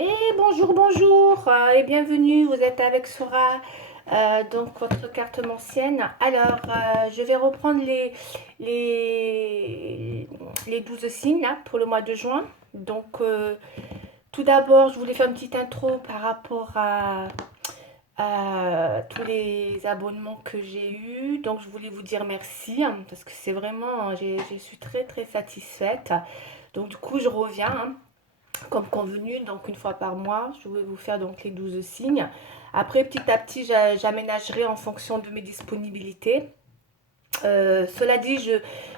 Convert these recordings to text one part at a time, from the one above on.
Et bonjour, bonjour, et bienvenue, vous êtes avec Sora, donc votre carte ancienne. Alors, je vais reprendre les, les 12 signes là, pour le mois de juin. Donc, tout d'abord, je voulais faire une petite intro par rapport à tous les abonnements que j'ai eus. Donc, je voulais vous dire merci, hein, parce que c'est vraiment, je suis très très satisfaite. Donc, du coup, je reviens, hein, comme convenu, donc une fois par mois, je vais vous faire donc les 12 signes. Après, petit à petit, j'aménagerai en fonction de mes disponibilités. Cela dit,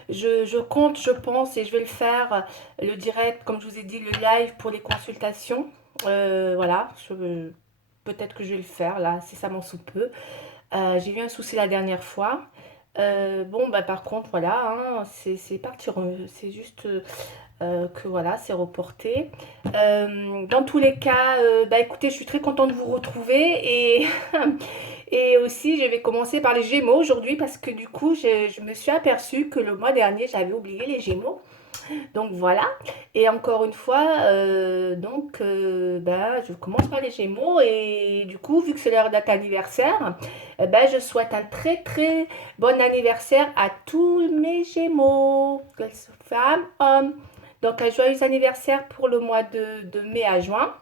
je compte, je pense, et je vais le faire, le direct, comme je vous ai dit, le live pour les consultations. Voilà, peut-être que je vais le faire là, si ça m'en sous peu. J'ai eu un souci la dernière fois. Bon, bah, par contre, voilà, hein, c'est parti, c'est juste que voilà, c'est reporté. Dans tous les cas, bah écoutez, je suis très contente de vous retrouver et, et aussi je vais commencer par les Gémeaux aujourd'hui parce que du coup, je me suis aperçue que le mois dernier, j'avais oublié les Gémeaux. Donc voilà, et encore une fois, bah, je commence par les Gémeaux et du coup, vu que c'est leur date anniversaire, bah, je souhaite un très très bon anniversaire à tous mes Gémeaux, qu'elles soient femmes, hommes. Donc un joyeux anniversaire pour le mois de mai à juin.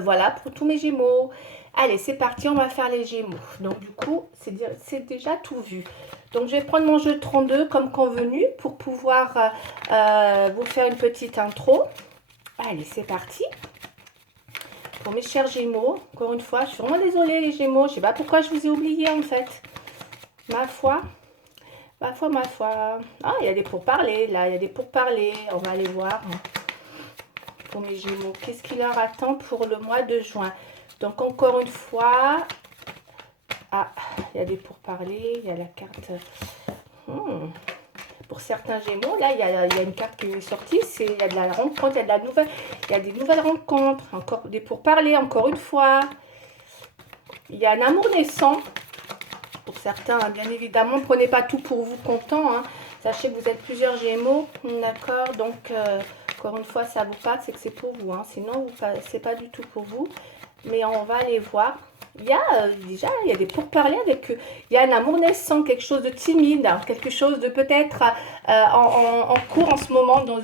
Voilà pour tous mes Gémeaux. Allez, c'est parti, on va faire les Gémeaux. Donc du coup, c'est déjà tout vu. Donc je vais prendre mon jeu de 32 comme convenu pour pouvoir vous faire une petite intro. Allez, c'est parti. Pour mes chers Gémeaux, encore une fois, je suis vraiment désolée les Gémeaux. Je ne sais pas pourquoi je vous ai oublié en fait. Ma foi, ma foi, ma foi. Ah, il y a des pourparlers là, il y a des pourparlers. On va aller voir pour mes Gémeaux. Qu'est-ce qui leur attend pour le mois de juin? Donc encore une fois, ah, il y a des pourparlers, il y a la carte. Pour certains Gémeaux, là, il y a une carte qui est sortie, il y a de la rencontre, il y a des nouvelles rencontres, encore des pourparlers, encore une fois. Il y a un amour naissant. Pour certains, hein, bien évidemment, prenez pas tout pour vous content. Hein. Sachez que vous êtes plusieurs Gémeaux, d'accord. Donc, encore une fois, ça vous parle, c'est que c'est pour vous. Hein. Sinon, c'est pas du tout pour vous. Mais on va aller voir. Il y a déjà, il y a des pourparlers avec, il y a un amour naissant, quelque chose de timide, hein, quelque chose de peut-être en cours en ce moment dans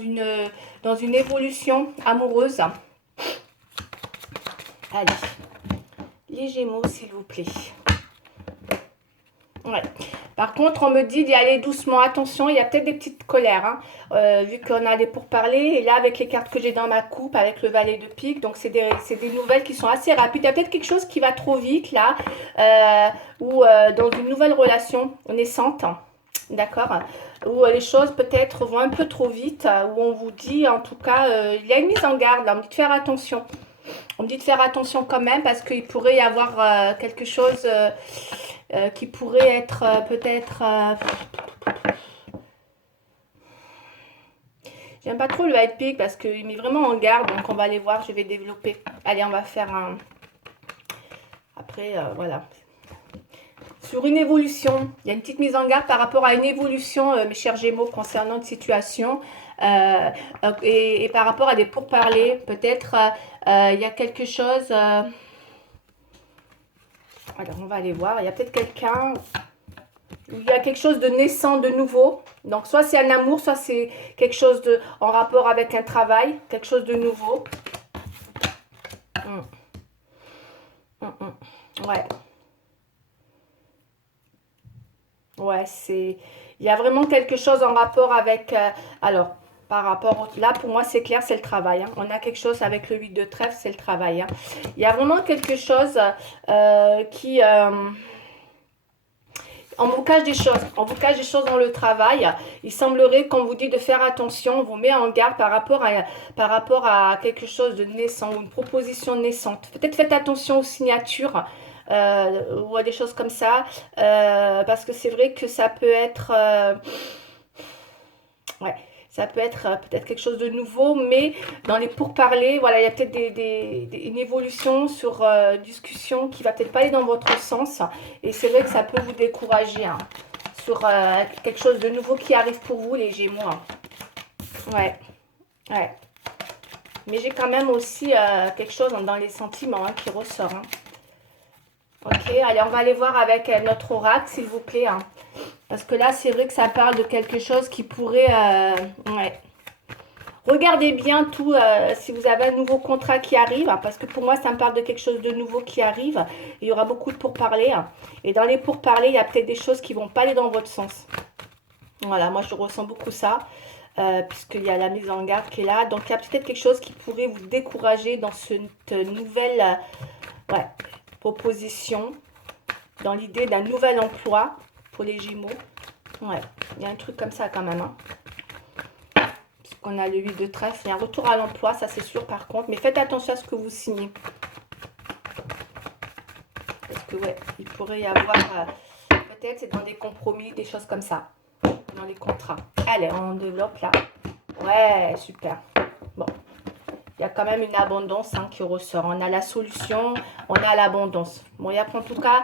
une évolution amoureuse. Allez, les Gémeaux, s'il vous plaît. Ouais. Par contre, on me dit d'y aller doucement. Attention, il y a peut-être des petites colères, hein, vu qu'on a des pourparlers. Et là, avec les cartes que j'ai dans ma coupe, avec le valet de pique, donc c'est des nouvelles qui sont assez rapides. Il y a peut-être quelque chose qui va trop vite, là, ou dans une nouvelle relation naissante, d'accord, où les choses peut-être vont un peu trop vite, où on vous dit, en tout cas, il y a une mise en garde, là, on me dit de faire attention. On me dit de faire attention quand même parce qu'il pourrait y avoir quelque chose qui pourrait être peut-être... J'aime pas trop le high peak parce qu'il met vraiment en garde, donc on va aller voir, je vais développer. Allez, on va faire un... Après, voilà. Sur une évolution, il y a une petite mise en garde par rapport à une évolution, mes chers Gémeaux, concernant une situation. Et par rapport à des pourparlers, peut-être il y a quelque chose... alors, on va aller voir. Il y a peut-être quelqu'un... Il y a quelque chose de naissant, de nouveau. Donc, soit c'est un amour, soit c'est quelque chose de en rapport avec un travail. Quelque chose de nouveau. Ouais. Ouais, c'est... Il y a vraiment quelque chose en rapport avec... alors, par rapport... Là, pour moi, c'est clair, c'est le travail. Hein. On a quelque chose avec le 8 de trèfle, c'est le travail. Hein. Il y a vraiment quelque chose qui... on vous cache des choses, on vous cache des choses dans le travail. Il semblerait qu'on vous dit de faire attention, on vous met en garde par rapport à quelque chose de naissant ou une proposition naissante. Peut-être faites attention aux signatures ou à des choses comme ça, parce que c'est vrai que ça peut être... ouais, ça peut être peut-être quelque chose de nouveau, mais dans les pourparlers, voilà, il y a peut-être une évolution sur discussion qui va peut-être pas aller dans votre sens. Et c'est vrai que ça peut vous décourager hein, sur quelque chose de nouveau qui arrive pour vous, les Gémeaux. Hein. Ouais, ouais. Mais j'ai quand même aussi quelque chose dans les sentiments qui ressort. Hein. Ok, allez, on va aller voir avec notre oracle, s'il vous plaît. Hein. Parce que là, c'est vrai que ça parle de quelque chose qui pourrait... ouais. Regardez bien tout, si vous avez un nouveau contrat qui arrive, hein, parce que pour moi, ça me parle de quelque chose de nouveau qui arrive. Il y aura beaucoup de pourparlers. Hein. Et dans les pourparlers, il y a peut-être des choses qui ne vont pas aller dans votre sens. Voilà, moi, je ressens beaucoup ça. Puisqu'il y a la mise en garde qui est là. Donc, il y a peut-être quelque chose qui pourrait vous décourager dans cette nouvelle ouais, proposition, dans l'idée d'un nouvel emploi pour les Gémeaux. Ouais, il y a un truc comme ça quand même. Hein. Puisqu'on a le 8 de trèfle, il y a un retour à l'emploi, ça c'est sûr par contre. Mais faites attention à ce que vous signez. Parce que ouais, il pourrait y avoir, peut-être c'est dans des compromis, des choses comme ça. Dans les contrats. Allez, on développe là. Ouais, super. Bon, il y a quand même une abondance qui ressort. On a la solution, on a l'abondance. Bon, il y a en tout cas,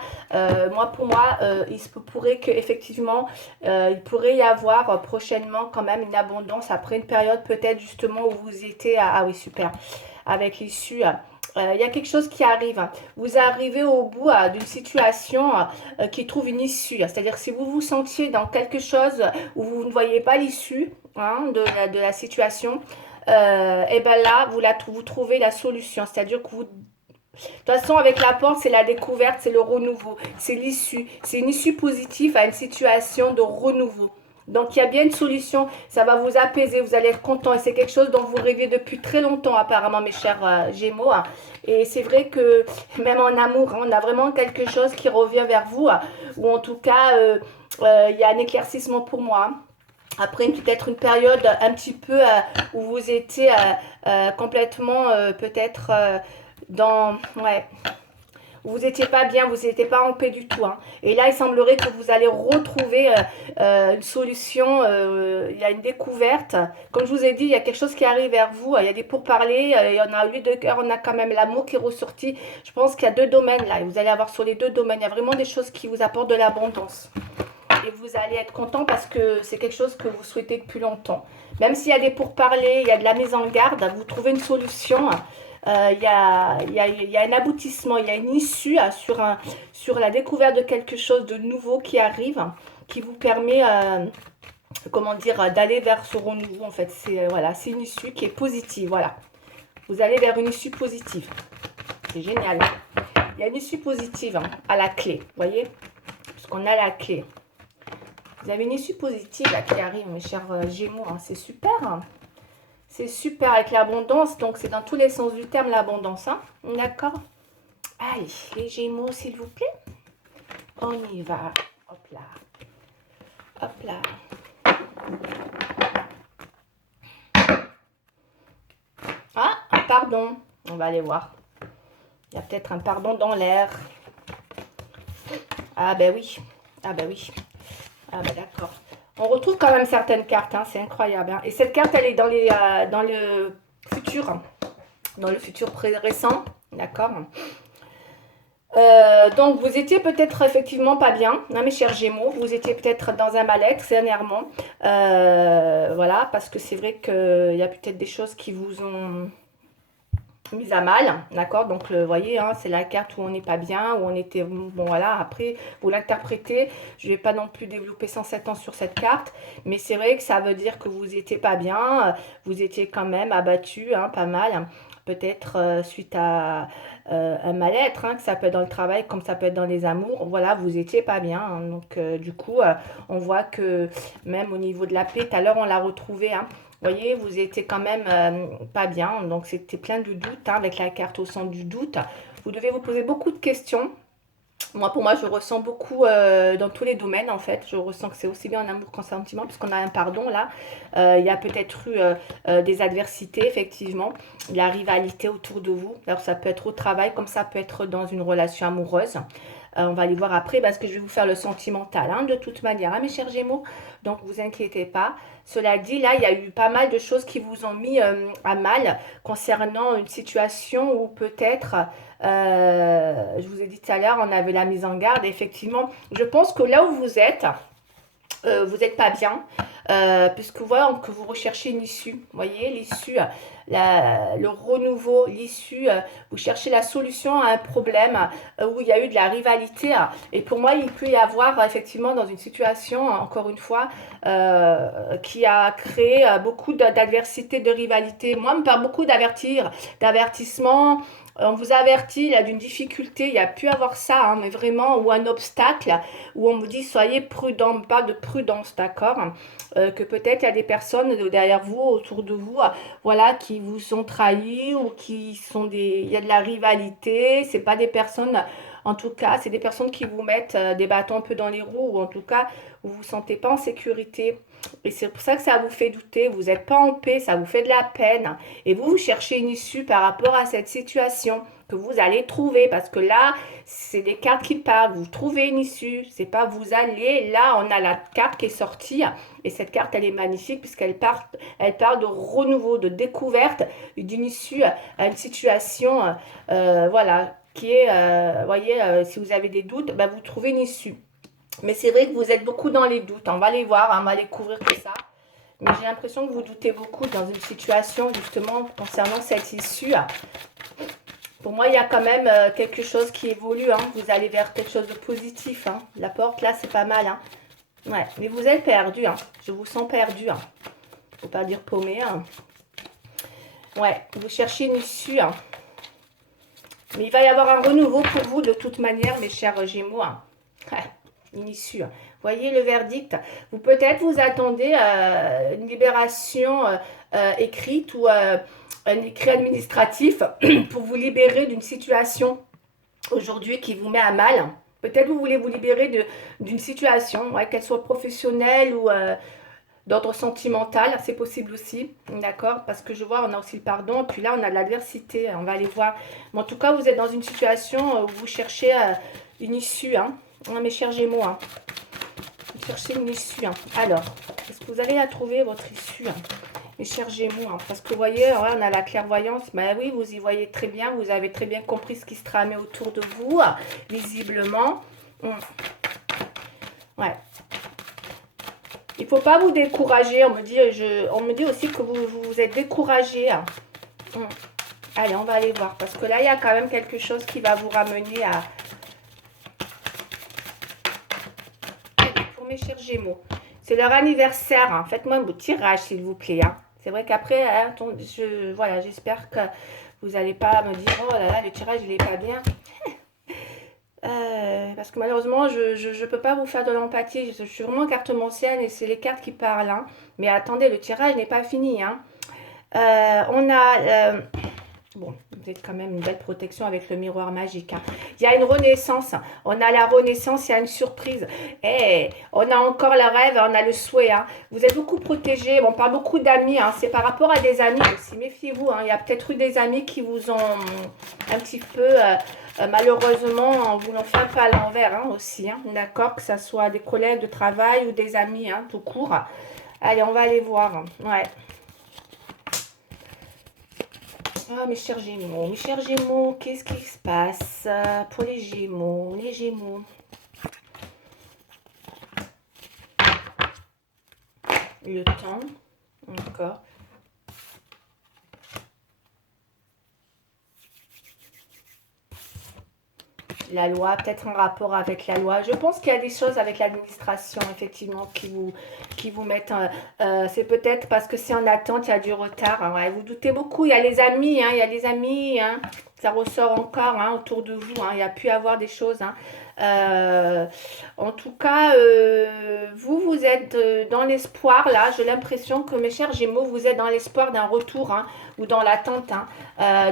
pour moi, il se pourrait qu'effectivement, il pourrait y avoir prochainement quand même une abondance après une période peut-être justement où vous étiez, ah oui, super, avec l'issue. Il y a quelque chose qui arrive. Vous arrivez au bout d'une situation qui trouve une issue. C'est-à-dire si vous vous sentiez dans quelque chose où vous ne voyez pas l'issue de la situation, et bien là, vous trouvez la solution. C'est-à-dire que vous... De toute façon, avec la porte, c'est la découverte, c'est le renouveau, c'est l'issue. C'est une issue positive à une situation de renouveau. Donc, il y a bien une solution, ça va vous apaiser, vous allez être content. Et c'est quelque chose dont vous rêviez depuis très longtemps, apparemment, mes chers Gémeaux. Hein. Et c'est vrai que, même en amour, hein, on a vraiment quelque chose qui revient vers vous. Hein, ou en tout cas, il y a un éclaircissement pour moi. Hein. Après peut-être une période un petit peu où vous étiez complètement peut-être dans... Ouais, vous n'étiez pas bien, vous n'étiez pas en paix du tout. Hein. Et là, il semblerait que vous allez retrouver une solution, il y a une découverte. Comme je vous ai dit, il y a quelque chose qui arrive vers vous, il y a des pourparlers, il y en a 8 de cœur, on a quand même l'amour qui est ressorti. Je pense qu'il y a 2 domaines là, et vous allez avoir sur les 2 domaines, il y a vraiment des choses qui vous apportent de l'abondance. Et vous allez être content parce que c'est quelque chose que vous souhaitez depuis longtemps. Même s'il y a des pourparlers, il y a de la mise en garde, vous trouvez une solution. Il y a un aboutissement, il y a une issue sur la découverte de quelque chose de nouveau qui arrive, qui vous permet, comment dire, d'aller vers ce renouveau. En fait, voilà, c'est une issue qui est positive. Voilà, vous allez vers une issue positive. C'est génial. Il y a une issue positive à la clé, vous voyez, puisqu'on a la clé. Vous avez une issue positive là, qui arrive, mes chers Gémeaux. Hein. C'est super. Hein. C'est super avec l'abondance. Donc, c'est dans tous les sens du terme, l'abondance. Hein. D'accord. Allez, les Gémeaux, s'il vous plaît. On y va. Hop là. Hop là. Ah, un pardon. On va aller voir. Il y a peut-être un pardon dans l'air. Ah ben oui. Ah ben oui. Ah ben d'accord. On retrouve quand même certaines cartes, hein, c'est incroyable. Hein. Et cette carte, elle est dans le futur, dans le futur récent, d'accord. Donc, vous étiez peut-être effectivement pas bien, hein, mes chers Gémeaux. Vous étiez peut-être dans un mal-être dernièrement. Voilà, parce que c'est vrai qu'il y a peut-être des choses qui vous ont mise à mal, d'accord. Donc vous voyez, hein, c'est la carte où on n'est pas bien, où on était, bon voilà, après vous l'interprétez, je vais pas non plus développer 107 ans sur cette carte, mais c'est vrai que ça veut dire que vous étiez pas bien, vous étiez quand même abattu, hein, pas mal, hein, peut-être suite à un mal-être, hein, que ça peut être dans le travail comme ça peut être dans les amours, voilà, vous étiez pas bien, hein, donc du coup on voit que même au niveau de la paix, tout à l'heure on l'a retrouvé, hein. Vous voyez, vous étiez quand même pas bien, donc c'était plein de doutes, hein, avec la carte au centre du doute. Vous devez vous poser beaucoup de questions. Moi, pour moi, je ressens beaucoup dans tous les domaines, en fait. Je ressens que c'est aussi bien en amour qu'en sentiment, puisqu'on a un pardon, là. Il y a peut-être eu des adversités, effectivement. La rivalité autour de vous. Alors, ça peut être au travail, comme ça peut être dans une relation amoureuse. On va aller voir après parce que je vais vous faire le sentimental, hein, de toute manière, hein, mes chers Gémeaux. Donc, vous inquiétez pas. Cela dit, là, il y a eu pas mal de choses qui vous ont mis à mal concernant une situation où peut-être, je vous ai dit tout à l'heure, on avait la mise en garde. Effectivement, je pense que là où vous n'êtes pas bien, puisque voilà que vous recherchez une issue. Vous voyez, l'issue, le renouveau, l'issue, vous cherchez la solution à un problème où il y a eu de la rivalité. Et pour moi, il peut y avoir effectivement dans une situation, encore une fois, qui a créé beaucoup d'adversité, de rivalité. Moi, on me parle beaucoup d'avertissement. On vous avertit, il y a d'une difficulté, il y a pu avoir ça, hein, mais vraiment, ou un obstacle, où on vous dit soyez prudent, on me parle de prudence, d'accord? Que peut-être il y a des personnes derrière vous, autour de vous, voilà, qui vous ont trahi ou qui sont des, il y a de la rivalité. C'est pas des personnes, en tout cas, c'est des personnes qui vous mettent des bâtons un peu dans les roues ou en tout cas vous vous sentez pas en sécurité. Et c'est pour ça que ça vous fait douter. Vous n'êtes pas en paix, ça vous fait de la peine. Et vous cherchez une issue par rapport à cette situation que vous allez trouver parce que là c'est des cartes qui parlent, vous trouvez une issue, c'est pas vous allez, là on a la carte qui est sortie et cette carte elle est magnifique elle parle de renouveau, de découverte, d'une issue à une situation, voilà, qui est, voyez, si vous avez des doutes, bah, vous trouvez une issue. Mais c'est vrai que vous êtes beaucoup dans les doutes, on va les voir, on va découvrir tout ça. Mais j'ai l'impression que vous doutez beaucoup dans une situation justement concernant cette issue. Pour moi, il y a quand même quelque chose qui évolue. Hein. Vous allez vers quelque chose de positif. Hein. La porte, là, c'est pas mal. Hein. Ouais, mais vous êtes perdu. Hein. Je vous sens perdu. Hein. Faut pas dire paumé. Hein. Ouais, vous cherchez une issue. Hein. Mais il va y avoir un renouveau pour vous de toute manière, mes chers Gémeaux. Hein. Ouais, une issue. Hein. Voyez le verdict. Vous peut-être vous attendez à une libération écrite ou un écrit administratif pour vous libérer d'une situation aujourd'hui qui vous met à mal. Peut-être vous voulez vous libérer d'une situation, ouais, qu'elle soit professionnelle ou d'ordre sentimental, c'est possible aussi, d'accord? Parce que je vois, on a aussi le pardon, puis là, on a de l'adversité, on va aller voir. Mais en tout cas, vous êtes dans une situation où vous cherchez une issue, hein, mes chers Gémeaux, hein. Vous cherchez une issue, hein. Alors, est-ce que vous allez la trouver, votre issue, hein, mes chers Gémeaux, hein, parce que vous voyez, ouais, on a la clairvoyance, mais oui, vous y voyez très bien, vous avez très bien compris ce qui se tramait autour de vous, visiblement. Ouais. Il ne faut pas vous décourager, on me dit aussi que vous êtes découragé. Allez, on va aller voir, parce que là, il y a quand même quelque chose qui va vous ramener à... Allez, pour mes chers Gémeaux, c'est leur anniversaire, hein. Faites-moi un beau tirage, s'il vous plaît, hein. C'est vrai qu'après, hein, voilà, j'espère que vous n'allez pas me dire, oh là là, le tirage, il n'est pas bien. Parce que malheureusement, je ne peux pas vous faire de l'empathie. Je suis vraiment cartomancienne et c'est les cartes qui parlent. Hein. Mais attendez, le tirage n'est pas fini. Hein. On a... bon, vous êtes quand même une belle protection avec le miroir magique. Hein. Il y a une renaissance. On a la renaissance, il y a une surprise. Et on a encore le rêve, on a le souhait. Hein. Vous êtes beaucoup protégés. Bon, on parle beaucoup d'amis. Hein. C'est par rapport à des amis aussi. Méfiez-vous. Hein. Il y a peut-être eu des amis qui vous ont un petit peu... malheureusement, en voulant faire un peu à l'envers hein, aussi, hein, d'accord, que ce soit des collègues de travail ou des amis, hein, tout court. Allez, on va aller voir. Ouais. Ah, mes chers Gémeaux, qu'est-ce qui se passe pour les Gémeaux, Le temps, d'accord. La loi, peut-être en rapport avec la loi. Je pense qu'il y a des choses avec l'administration, effectivement, qui vous mettent... c'est peut-être parce que c'est en attente, il y a du retard. Hein, ouais, vous doutez beaucoup. Il y a les amis, hein, il y a les amis. Hein, ça ressort encore hein, autour de vous. Hein, il y a pu y avoir des choses. Hein. En tout cas, vous êtes dans l'espoir, là. J'ai l'impression que, mes chers Gémeaux, vous êtes dans l'espoir d'un retour hein, ou dans l'attente hein,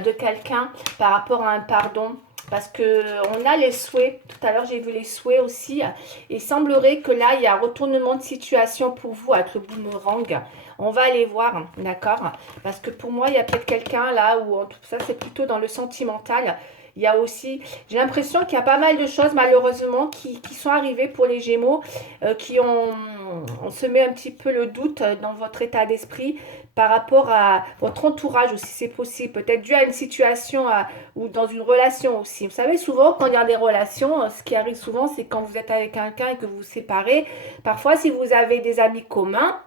de quelqu'un par rapport à un pardon. Parce que on a les souhaits, tout à l'heure j'ai vu les souhaits aussi, il semblerait que là il y a un retournement de situation pour vous avec le boomerang, on va aller voir, d'accord, parce que pour moi il y a peut-être quelqu'un là, où tout ça c'est plutôt dans le sentimental, il y a aussi, j'ai l'impression qu'il y a pas mal de choses malheureusement qui sont arrivées pour les Gémeaux, on se met un petit peu le doute dans votre état d'esprit par rapport à votre entourage aussi, c'est possible. Peut-être dû à une situation ou dans une relation aussi. Vous savez, souvent, quand il y a des relations, ce qui arrive souvent, c'est quand vous êtes avec quelqu'un et que vous vous séparez. Parfois, si vous avez des amis communs,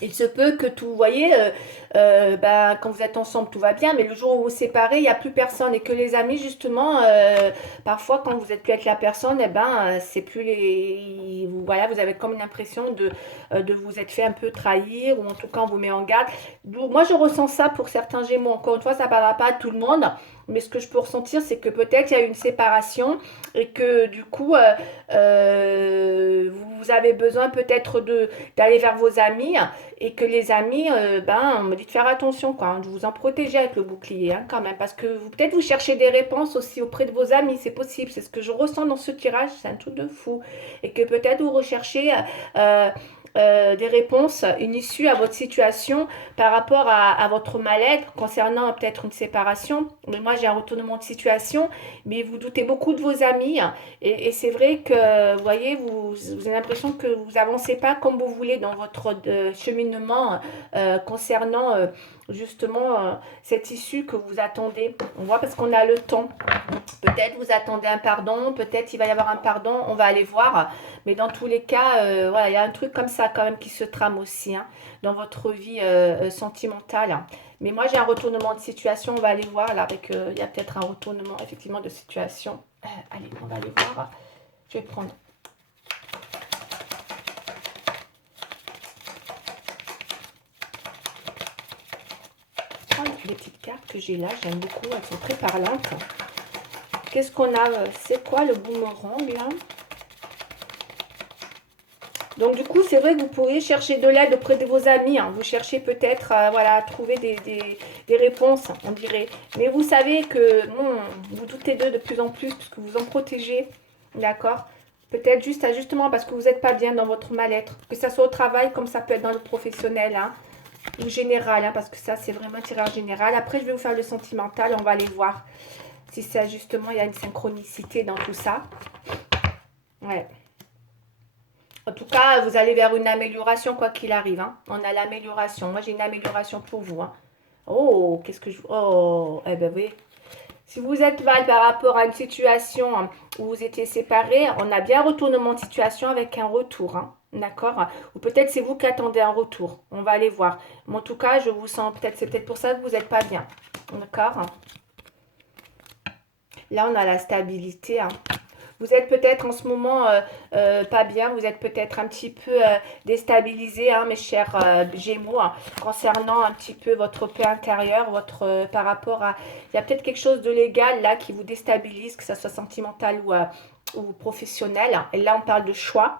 Il se peut que tout, vous voyez, ben, quand vous êtes ensemble, tout va bien, mais le jour où vous vous séparez, il n'y a plus personne. Et que les amis, justement, parfois, quand vous êtes plus avec la personne, eh ben, c'est plus les. Voilà, vous avez comme une impression de vous être fait un peu trahir, ou en tout cas, on vous met en garde. Donc, moi, je ressens ça pour certains Gémeaux. Encore une fois, ça ne parlera pas à tout le monde, mais ce que je peux ressentir, c'est que peut-être il y a eu une séparation et que du coup, vous avez besoin peut-être d'aller vers vos amis et que les amis, ben, on me dit de faire attention, quoi, hein, de vous en protéger avec le bouclier, hein, quand même, parce que peut-être vous cherchez des réponses aussi auprès de vos amis, c'est possible, c'est ce que je ressens dans ce tirage, c'est un truc de fou, et que peut-être vous recherchez euh, des réponses, une issue à votre situation par rapport à votre mal-être concernant peut-être une séparation. Mais moi, j'ai un retournement de situation, mais vous doutez beaucoup de vos amis, et c'est vrai que, vous voyez, vous avez l'impression que vous avancez pas comme vous voulez dans votre cheminement concernant justement cette issue que vous attendez. On voit parce qu'on a le temps. Peut-être vous attendez un pardon, peut-être il va y avoir un pardon, on va aller voir. Mais dans tous les cas, voilà, il y a un truc comme ça quand même qui se trame aussi, hein, dans votre vie sentimentale. Mais moi j'ai un retournement de situation, on va aller voir là avec, il y a peut-être un retournement effectivement de situation. Allez, on va aller voir. Je vais prendre les petites cartes que j'ai là, j'aime beaucoup, elles sont très parlantes. Qu'est-ce qu'on a? C'est quoi le boomerang là? Donc du coup, c'est vrai que vous pourriez chercher de l'aide auprès de vos amis, hein. Vous cherchez peut-être voilà, à trouver des réponses, on dirait. Mais vous savez que vous doutez d'eux de plus en plus puisque vous en protégez. D'accord? Peut-être juste justement parce que vous n'êtes pas bien dans votre mal-être. Que ça soit au travail comme ça peut être dans le professionnel, hein, ou général, hein, parce que ça c'est vraiment un tirage général. Après, je vais vous faire le sentimental, on va aller voir si ça justement il y a une synchronicité dans tout ça. Ouais. En tout cas, vous allez vers une amélioration, quoi qu'il arrive, hein. On a l'amélioration. Moi, j'ai une amélioration pour vous, hein. Oh, qu'est-ce que je... Oh, eh ben oui. Si vous êtes mal par rapport à une situation hein, où vous étiez séparés, on a bien un retournement de situation avec un retour, hein. D'accord? Ou peut-être c'est vous qui attendez un retour. On va aller voir. Mais en tout cas, je vous sens peut-être, c'est peut-être pour ça que vous n'êtes pas bien. D'accord? Là, on a la stabilité, hein. Vous êtes peut-être en ce moment pas bien, vous êtes peut-être un petit peu déstabilisé, hein, mes chers Gémeaux, hein, concernant un petit peu votre paix intérieure, votre par rapport à... Il y a peut-être quelque chose de légal là qui vous déstabilise, que ce soit sentimental ou professionnel. Et là, on parle de choix.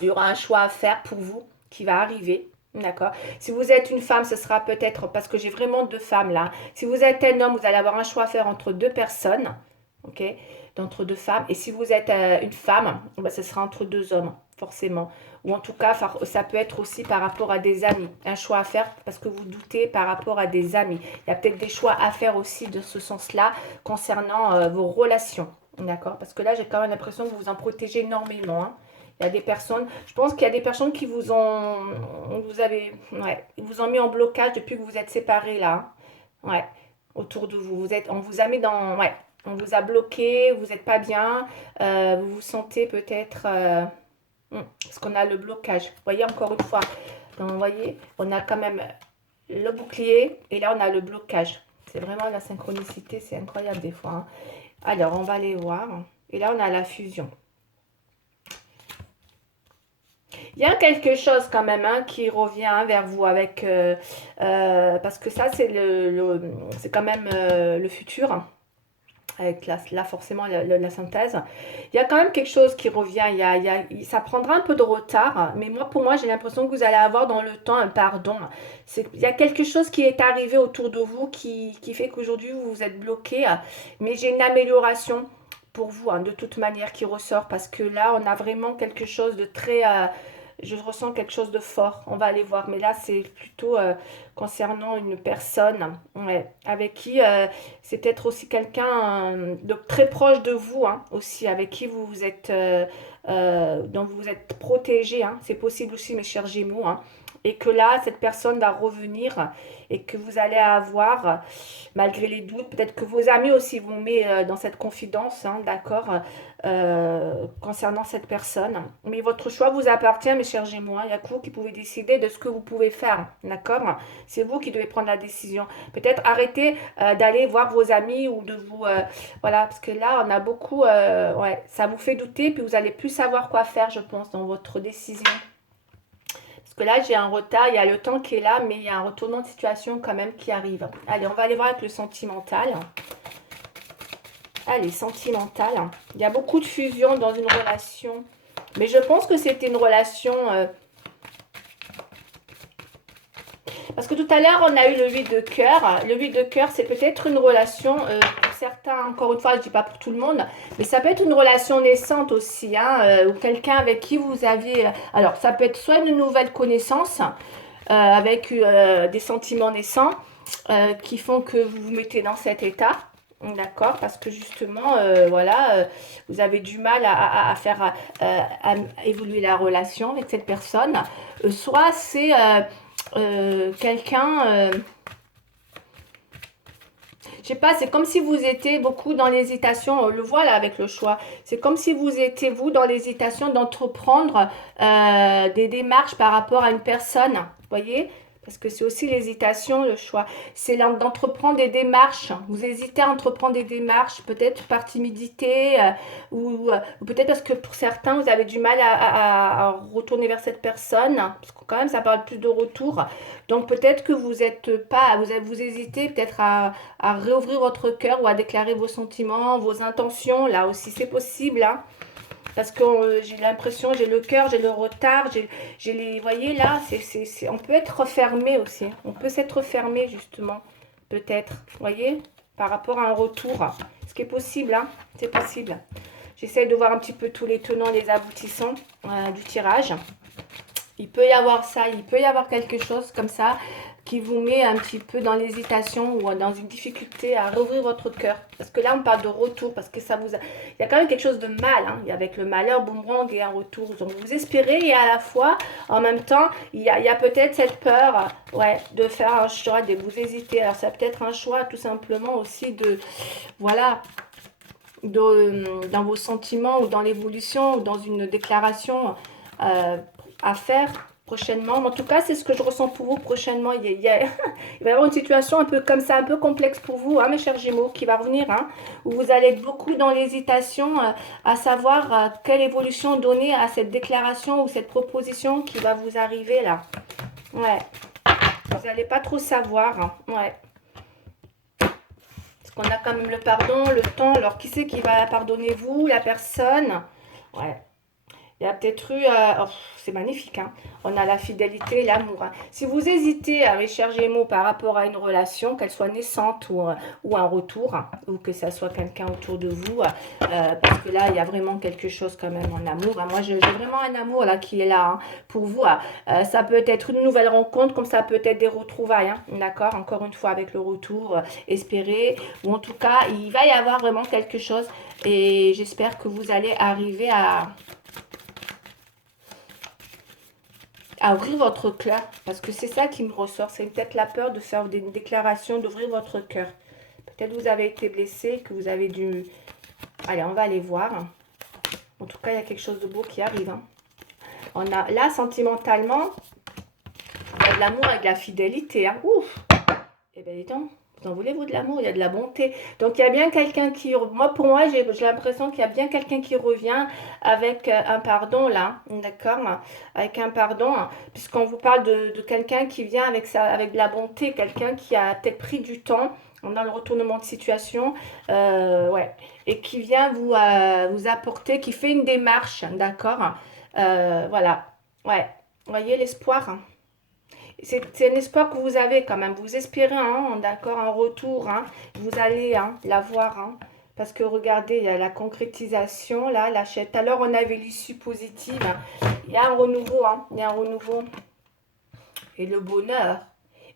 Il y aura un choix à faire pour vous qui va arriver. D'accord. Si vous êtes une femme, ce sera peut-être, parce que j'ai vraiment deux femmes là. Si vous êtes un homme, vous allez avoir un choix à faire entre deux personnes. Ok, d'entre deux femmes. Et si vous êtes une femme, ben, ce sera entre deux hommes, forcément. Ou en tout cas, ça peut être aussi par rapport à des amis. Un choix à faire parce que vous doutez par rapport à des amis. Il y a peut-être des choix à faire aussi de ce sens-là concernant vos relations. D'accord? Parce que là, j'ai quand même l'impression que vous vous en protégez énormément, hein. Il y a des personnes, je pense qu'il y a des personnes qui vous ont, ouais, ils vous ont mis en blocage depuis que vous êtes séparés là, hein. Ouais, autour de vous. On vous a mis dans, ouais, on vous a bloqué, vous n'êtes pas bien, vous vous sentez peut-être, parce qu'on a le blocage. Vous voyez encore une fois, donc, vous voyez, on a quand même le bouclier et là on a le blocage. C'est vraiment la synchronicité, c'est incroyable des fois, hein. Alors on va aller voir. Et là on a la fusion. Il y a quelque chose quand même hein, qui revient hein, vers vous avec parce que ça c'est c'est quand même le futur avec là forcément la synthèse. Il y a quand même quelque chose qui revient. Ça prendra un peu de retard, mais moi pour moi j'ai l'impression que vous allez avoir dans le temps un pardon. Il y a quelque chose qui est arrivé autour de vous qui fait qu'aujourd'hui vous vous êtes bloqué, mais j'ai une amélioration pour vous hein, de toute manière qui ressort parce que là on a vraiment quelque chose de très je ressens quelque chose de fort. On va aller voir. Mais là, c'est plutôt concernant une personne ouais, avec qui c'est peut-être aussi quelqu'un de très proche de vous, hein, aussi, avec qui vous vous êtes, dont vous vous êtes protégé. Hein. C'est possible aussi, mes chers Gémeaux. Hein. et que là, cette personne va revenir et que vous allez avoir, malgré les doutes, peut-être que vos amis aussi vous mettent dans cette confidence, hein, d'accord, concernant cette personne. Mais votre choix vous appartient, mes chers Gémeaux, hein. Il n'y a que vous qui pouvez décider de ce que vous pouvez faire, d'accord? C'est vous qui devez prendre la décision. Peut-être arrêter d'aller voir vos amis ou de vous... voilà, parce que là, on a beaucoup... ouais, ça vous fait douter, puis vous allez plus savoir quoi faire, je pense, dans votre décision. Parce que là, j'ai un retard, il y a le temps qui est là, mais il y a un retournement de situation quand même qui arrive. Allez, on va aller voir avec le sentimental. Allez, sentimental. Il y a beaucoup de fusion dans une relation. Mais je pense que c'était une relation... parce que tout à l'heure, on a eu le 8 de cœur. Le 8 de cœur, c'est peut-être une relation, pour certains, encore une fois, je ne dis pas pour tout le monde, mais ça peut être une relation naissante aussi, hein, ou quelqu'un avec qui vous aviez... alors, ça peut être soit une nouvelle connaissance, avec des sentiments naissants, qui font que vous vous mettez dans cet état. D'accord, parce que justement, voilà, vous avez du mal à faire à évoluer la relation avec cette personne. Soit c'est quelqu'un, je sais pas, c'est comme si vous étiez beaucoup dans l'hésitation, on le voit là avec le choix, c'est comme si vous étiez vous dans l'hésitation d'entreprendre des démarches par rapport à une personne, vous voyez? Parce que c'est aussi l'hésitation, le choix. C'est d'entreprendre des démarches. Vous hésitez à entreprendre des démarches, peut-être par timidité, ou peut-être parce que pour certains, vous avez du mal à retourner vers cette personne. Parce que quand même, ça parle plus de retour. Donc peut-être que vous êtes pas, vous hésitez peut-être à réouvrir votre cœur ou à déclarer vos sentiments, vos intentions. Là aussi, c'est possible, hein. Parce que j'ai l'impression, j'ai le cœur, j'ai le retard, j'ai les... Vous voyez, là, on peut être fermé aussi. On peut s'être fermé, justement, peut-être. Vous voyez, par rapport à un retour. Ce qui est possible, hein. C'est possible. J'essaie de voir un petit peu tous les tenants, les aboutissants du tirage. Il peut y avoir ça, il peut y avoir quelque chose comme ça qui vous met un petit peu dans l'hésitation ou dans une difficulté à rouvrir votre cœur. Parce que là, on parle de retour, parce que ça vous... Il y a quand même quelque chose de mal, hein. Il y a avec le malheur, boomerang et un retour. Donc, vous espérez et à la fois, en même temps, il y a peut-être cette peur, ouais, de faire un choix, de vous hésiter. Alors, ça peut être un choix tout simplement aussi de... Voilà, dans vos sentiments ou dans l'évolution ou dans une déclaration à faire prochainement. En tout cas, c'est ce que je ressens pour vous prochainement. Il va y avoir une situation un peu comme ça, un peu complexe pour vous, hein, mes chers Gémeaux, qui va revenir, hein, où vous allez être beaucoup dans l'hésitation à savoir quelle évolution donner à cette déclaration ou cette proposition qui va vous arriver là. Ouais. Vous n'allez pas trop savoir, hein. Ouais. Parce qu'on a quand même le pardon, le temps. Alors, qui c'est qui va pardonner vous, la personne? Ouais. Il y a peut-être eu... oh, c'est magnifique, hein. On a la fidélité, l'amour, hein. Si vous hésitez, mes chers Gémeaux, par rapport à une relation, qu'elle soit naissante ou un retour, hein, ou que ça soit quelqu'un autour de vous, parce que là, il y a vraiment quelque chose quand même en amour, hein. Moi, j'ai vraiment un amour là qui est là, hein, pour vous. Ça peut être une nouvelle rencontre, comme ça peut être des retrouvailles, hein, d'accord? Encore une fois, avec le retour espéré, ou en tout cas, il va y avoir vraiment quelque chose, et j'espère que vous allez arriver à ouvrir votre cœur, parce que c'est ça qui me ressort, c'est peut-être la peur de faire des déclarations, d'ouvrir votre cœur. Peut-être vous avez été blessé, que vous avez dû... Allez, on va aller voir. En tout cas, il y a quelque chose de beau qui arrive, hein. On a là, sentimentalement, il y a de l'amour et de la fidélité, hein. Ouf. Eh bien, dis donc, vous en voulez, vous, de l'amour? Il y a de la bonté. Donc, il y a bien quelqu'un qui... Pour moi, j'ai l'impression qu'il y a bien quelqu'un qui revient avec un pardon, là. D'accord? Avec un pardon. Puisqu'on vous parle de quelqu'un qui vient avec de la bonté. Quelqu'un qui a peut-être pris du temps. On a le retournement de situation. Ouais. Et qui vient vous apporter, qui fait une démarche. D'accord? Voilà. Ouais. Vous voyez l'espoir, hein. C'est un espoir que vous avez quand même. Vous espérez, hein, d'accord, un retour, hein. Vous allez, hein, l'avoir, hein. Parce que regardez, il y a la concrétisation, là, tout à l'heure, on avait l'issue positive, hein. Il y a un renouveau, hein. Il y a un renouveau. Et le bonheur.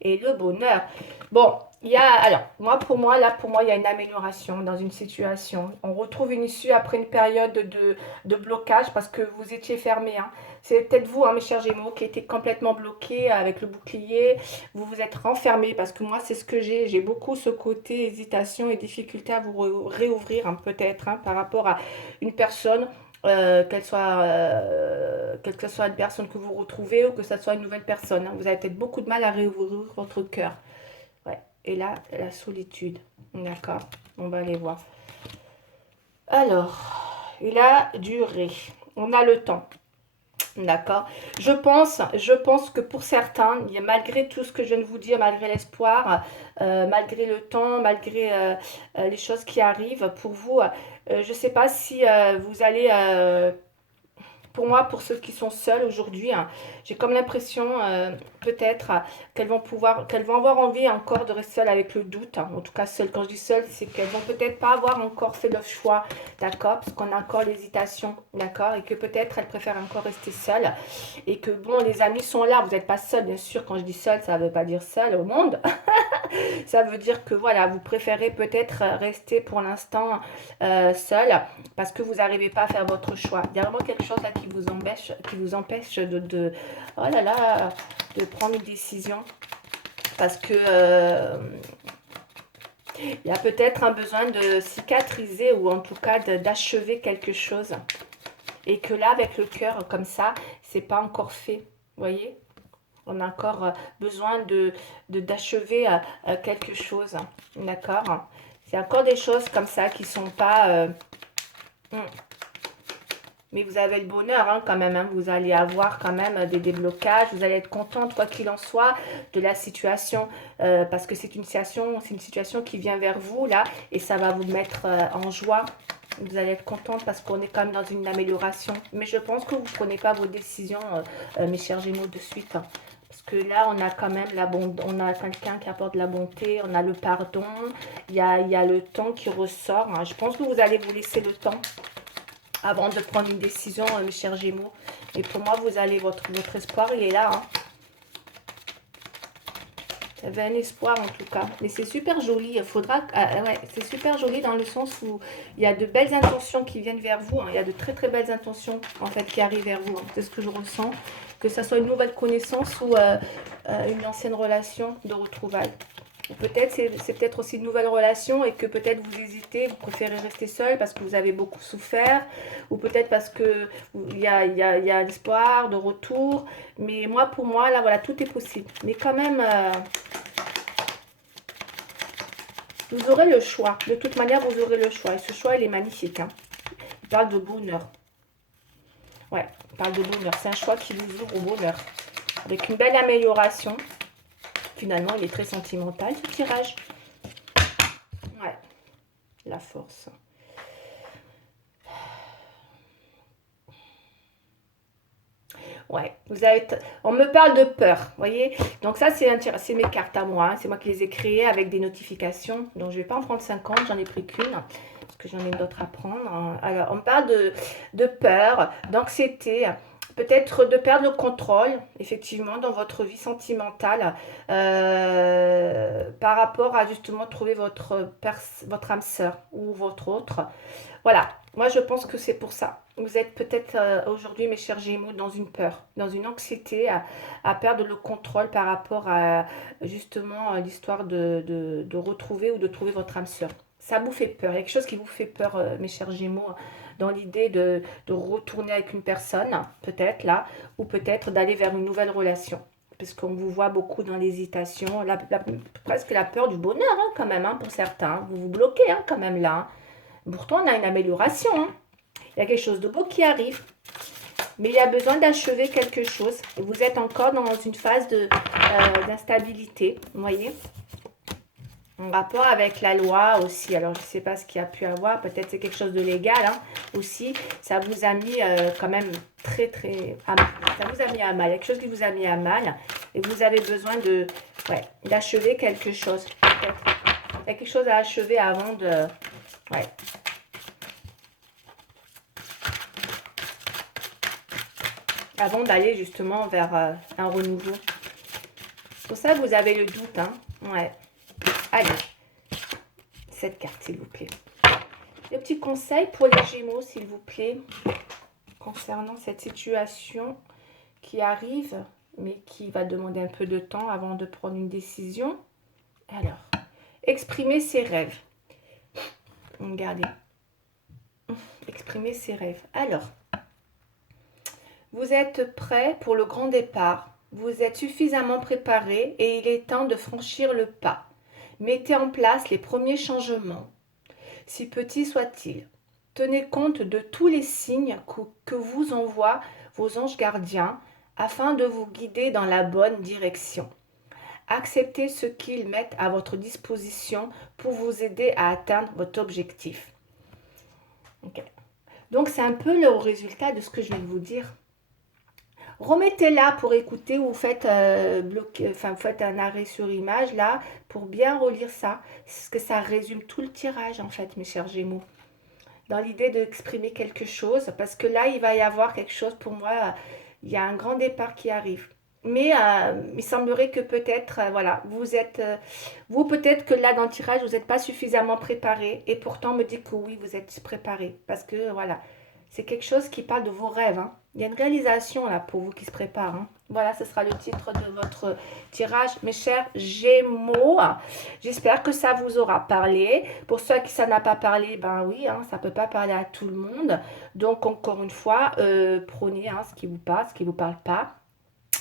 Et le bonheur. Bon, Alors, pour moi, là, pour moi, il y a une amélioration dans une situation. On retrouve une issue après une période de blocage parce que vous étiez fermé, hein. C'est peut-être vous, hein, mes chers Gémeaux, qui étiez complètement bloqué avec le bouclier. Vous vous êtes renfermé parce que moi, c'est ce que j'ai. J'ai beaucoup ce côté hésitation et difficulté à vous réouvrir, hein, peut-être, hein, par rapport à une personne. Quelle que soit une personne que vous retrouvez ou que ce soit une nouvelle personne, hein. Vous avez peut-être beaucoup de mal à réouvrir votre cœur. Ouais. Et là, la solitude. D'accord. On va aller voir. Alors, il a duré. On a le temps. D'accord. Je pense que pour certains, malgré tout ce que je viens de vous dire, malgré l'espoir, malgré le temps, malgré les choses qui arrivent pour vous, je ne sais pas si vous allez pour moi, pour ceux qui sont seuls aujourd'hui, hein, j'ai comme l'impression, peut-être, qu'elles vont avoir envie encore de rester seules avec le doute, hein. En tout cas, seules, quand je dis seules, c'est qu'elles vont peut-être pas avoir encore fait leur choix, d'accord, parce qu'on a encore l'hésitation, d'accord, et que peut-être elles préfèrent encore rester seules, et que bon, les amis sont là, vous n'êtes pas seuls, bien sûr. Quand je dis seul, ça ne veut pas dire seul au monde, ça veut dire que voilà, vous préférez peut-être rester pour l'instant seul parce que vous n'arrivez pas à faire votre choix. Il y a vraiment quelque chose là qui vous empêche oh là là, de prendre une décision parce que il y a peut-être un besoin de cicatriser ou en tout cas d'achever quelque chose et que là avec le cœur comme ça, c'est pas encore fait. Vous voyez? On a encore besoin d'achever quelque chose. D'accord? Il y a encore des choses comme ça qui sont pas... hmm. Mais vous avez le bonheur, hein, quand même, hein. Vous allez avoir quand même des déblocages. Vous allez être contente, quoi qu'il en soit, de la situation. Parce que c'est une situation qui vient vers vous, là. Et ça va vous mettre en joie. Vous allez être contente parce qu'on est quand même dans une amélioration. Mais je pense que vous ne prenez pas vos décisions, mes chers Gémeaux, de suite, hein. Parce que là, on a quand même on a quelqu'un qui apporte la bonté, on a le pardon, il y a le temps qui ressort, hein. Je pense que vous allez vous laisser le temps avant de prendre une décision, mes chers Gémeaux. Et pour moi, votre espoir, il est là, hein. Vous avez un espoir en tout cas. Mais c'est super joli. Ouais, c'est super joli dans le sens où il y a de belles intentions qui viennent vers vous, hein. Il y a de très très belles intentions en fait qui arrivent vers vous, hein. C'est ce que je ressens. Que ça soit une nouvelle connaissance ou une ancienne relation de retrouvailles. Peut-être c'est peut-être aussi une nouvelle relation et que peut-être vous hésitez, vous préférez rester seul parce que vous avez beaucoup souffert ou peut-être parce que il y a l'espoir de retour. Mais moi, pour moi, là, voilà, tout est possible. Mais quand même, vous aurez le choix. De toute manière, vous aurez le choix. Et ce choix, il est magnifique, hein. Il parle de bonheur. Ouais, il parle de bonheur. C'est un choix qui vous ouvre au bonheur. Avec une belle amélioration. Finalement, il est très sentimental, ce tirage. Ouais, la force. Ouais, on me parle de peur, vous voyez. Donc ça, c'est mes cartes à moi, hein. C'est moi qui les ai créées avec des notifications. Donc je ne vais pas en prendre 50, j'en ai pris qu'une. Parce que j'en ai d'autres à prendre, hein. Alors, on me parle de peur, d'anxiété, peut-être de perdre le contrôle, effectivement, dans votre vie sentimentale, par rapport à justement trouver votre âme sœur ou votre autre. Voilà, moi je pense que c'est pour ça. Vous êtes peut-être aujourd'hui, mes chers Gémeaux, dans une peur, dans une anxiété à perdre le contrôle par rapport à justement l'histoire de retrouver ou de trouver votre âme sœur. Ça vous fait peur. Il y a quelque chose qui vous fait peur, mes chers Gémeaux, dans l'idée de retourner avec une personne, peut-être là, ou peut-être d'aller vers une nouvelle relation. Parce qu'on vous voit beaucoup dans l'hésitation, presque la peur du bonheur, hein, quand même, hein, pour certains. Vous vous bloquez, hein, quand même là, hein. Pourtant, on a une amélioration, hein. Il y a quelque chose de beau qui arrive. Mais il y a besoin d'achever quelque chose. Et vous êtes encore dans une phase d'instabilité, vous voyez. En rapport avec la loi aussi. Alors, je ne sais pas ce qu'il y a pu avoir. Peut-être c'est quelque chose de légal, hein, aussi. Ça vous a mis quand même très, très... ça vous a mis à mal. Il y a quelque chose qui vous a mis à mal. Et vous avez besoin d'achever quelque chose. Il y a quelque chose à achever avant de... Ouais. Avant d'aller justement vers un renouveau. C'est pour ça que vous avez le doute, hein. Ouais. Allez, cette carte, s'il vous plaît. Le petit conseil pour les Gémeaux, s'il vous plaît, concernant cette situation qui arrive, mais qui va demander un peu de temps avant de prendre une décision. Alors, exprimer ses rêves. Regardez. Exprimer ses rêves. Alors, vous êtes prêt pour le grand départ. Vous êtes suffisamment préparé et il est temps de franchir le pas. Mettez en place les premiers changements, si petits soient-ils. Tenez compte de tous les signes que vous envoient vos anges gardiens afin de vous guider dans la bonne direction. Acceptez ce qu'ils mettent à votre disposition pour vous aider à atteindre votre objectif. Okay. Donc, c'est un peu le résultat de ce que je viens de vous dire. Remettez-la pour écouter ou faites, faites un arrêt sur image là pour bien relire ça. Parce que ça résume tout le tirage en fait, mes chers Gémeaux. Dans l'idée d'exprimer quelque chose. Parce que là, il va y avoir quelque chose pour moi. Il y a un grand départ qui arrive. Mais il semblerait que peut-être, voilà, vous peut-être que là dans le tirage, vous n'êtes pas suffisamment préparé. Et pourtant, on me dit que oui, vous êtes préparé. Parce que voilà, c'est quelque chose qui parle de vos rêves. Hein. Il y a une réalisation là pour vous qui se prépare. Hein. Voilà, ce sera le titre de votre tirage, mes chers Gémeaux. J'espère que ça vous aura parlé. Pour ceux qui ça n'a pas parlé, ben oui, hein, ça ne peut pas parler à tout le monde. Donc, encore une fois, prenez ce qui vous parle, ce qui ne vous parle pas.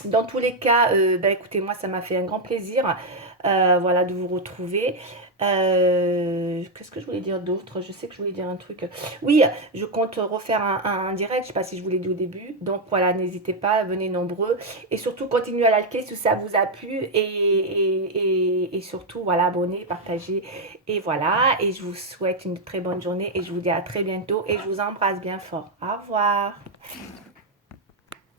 Dans tous les cas, écoutez, moi, ça m'a fait un grand plaisir voilà, de vous retrouver. Qu'est-ce que je voulais dire d'autre? Je sais que je voulais dire un truc. Oui, je compte refaire un direct. Je ne sais pas si je vous l'ai dit au début. Donc voilà, n'hésitez pas, venez nombreux. Et surtout, continuez à liker si ça vous a plu. Et surtout, voilà, abonnez, partagez. Et voilà, et je vous souhaite une très bonne journée. Et je vous dis à très bientôt. Et je vous embrasse bien fort. Au revoir.